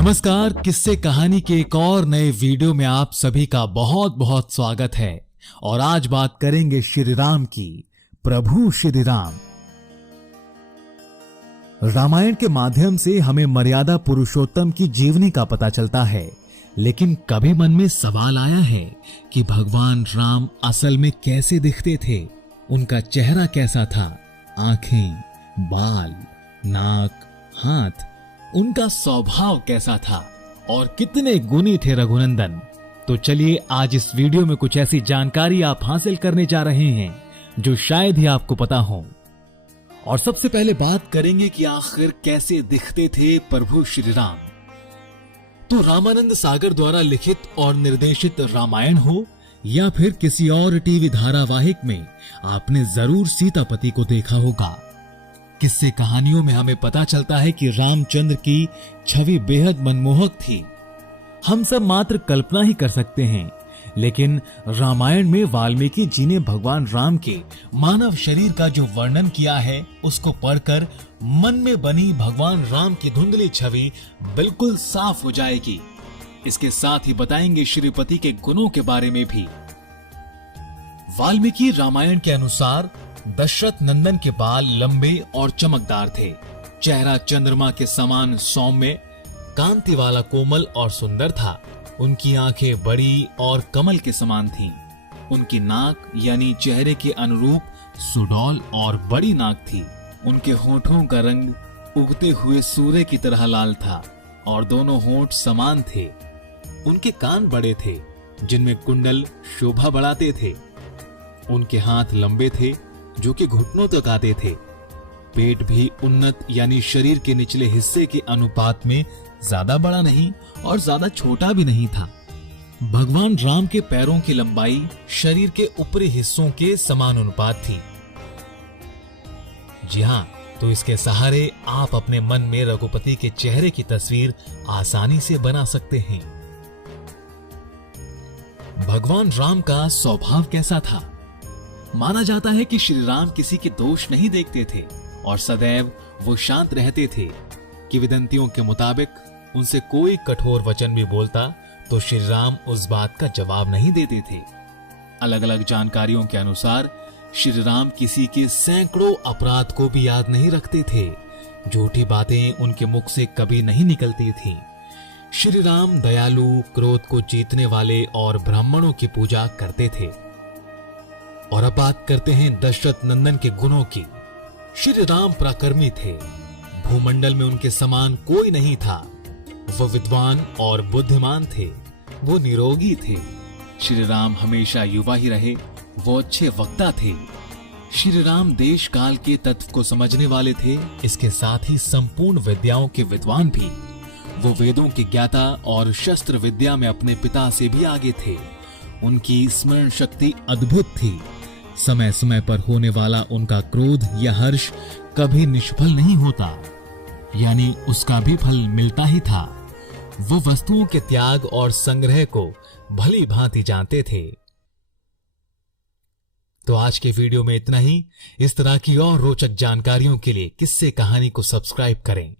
नमस्कार, किस्से कहानी के एक और नए वीडियो में आप सभी का बहुत बहुत स्वागत है। और आज बात करेंगे श्री राम की। प्रभु श्री राम। रामायण के माध्यम से हमें मर्यादा पुरुषोत्तम की जीवनी का पता चलता है, लेकिन कभी मन में सवाल आया है कि भगवान राम असल में कैसे दिखते थे? उनका चेहरा कैसा था? आंखें, बाल, नाक, हाथ, उनका स्वभाव कैसा था और कितने गुणी थे रघुनंदन? तो चलिए आज इस वीडियो में कुछ ऐसी जानकारी आप हासिल करने जा रहे हैं जो शायद ही आपको पता हो। और सबसे पहले बात करेंगे कि आखिर कैसे दिखते थे प्रभु श्री राम। तो रामानंद सागर द्वारा लिखित और निर्देशित रामायण हो या फिर किसी और टीवी धारावाहिक में आपने जरूर सीतापति को देखा होगा। किस्से कहानियों में हमें पता चलता है कि रामचंद्र की छवि बेहद मनमोहक थी। हम सब मात्र कल्पना ही कर सकते हैं, लेकिन रामायण में वाल्मीकि जी ने भगवान राम के मानव शरीर का जो वर्णन किया है उसको पढ़कर मन में बनी भगवान राम की धुंधली छवि बिल्कुल साफ हो जाएगी। इसके साथ ही बताएंगे श्रीपति के गुणों के बारे में भी। वाल्मीकि रामायण के अनुसार दशरथ नंदन के बाल लंबे और चमकदार थे। चेहरा चंद्रमा के समान सौम्य, कांति वाला, कोमल और सुंदर था। उनकी आंखें बड़ी और कमल के समान थीं। उनकी नाक यानी चेहरे के अनुरूप सुडौल और बड़ी नाक थी। उनके होठों का रंग उगते हुए सूर्य की तरह लाल था और दोनों होंठ समान थे। उनके कान बड़े थे जिनमें कुंडल शोभा बढ़ाते थे। उनके हाथ लंबे थे जो कि घुटनों तक आते थे। पेट भी उन्नत यानी शरीर के निचले हिस्से के अनुपात में ज्यादा बड़ा नहीं और ज्यादा छोटा भी नहीं था। भगवान राम के पैरों की लंबाई शरीर के ऊपरी हिस्सों के समानुपात थी। जी हाँ, तो इसके सहारे आप अपने मन में रघुपति के चेहरे की तस्वीर आसानी से बना सकते हैं। भगवान राम का स्वभाव कैसा था? माना जाता है कि श्री राम किसी के दोष नहीं देखते थे और सदैव वो शांत रहते थे। किंवदंतियों के मुताबिक उनसे कोई कठोर वचन भी बोलता तो श्री राम उस बात का जवाब नहीं देते थे। अलग अलग जानकारियों के अनुसार श्री राम किसी के सैकड़ों अपराध को भी याद नहीं रखते थे। झूठी बातें उनके मुख से कभी नहीं निकलती थी। श्री राम दयालु, क्रोध को जीतने वाले और ब्राह्मणों की पूजा करते थे। और अब बात करते हैं दशरथ नंदन के गुणों की। श्री राम पराक्रमी थे। भूमंडल में उनके समान कोई नहीं था। वो विद्वान और बुद्धिमान थे। वो निरोगी थे। श्री राम हमेशा युवा ही रहे। वो अच्छे वक्ता थे। श्री राम देश काल के तत्व को समझने वाले थे। इसके साथ ही संपूर्ण विद्याओं के विद्वान भी। वो वेदों के ज्ञाता और शस्त्र विद्या में अपने पिता से भी आगे थे। उनकी स्मरण शक्ति अद्भुत थी। समय समय पर होने वाला उनका क्रोध या हर्ष कभी निष्फल नहीं होता, यानी उसका भी फल मिलता ही था। वो वस्तुओं के त्याग और संग्रह को भली भांति जानते थे। तो आज के वीडियो में इतना ही। इस तरह की और रोचक जानकारियों के लिए किस्से कहानी को सब्सक्राइब करें।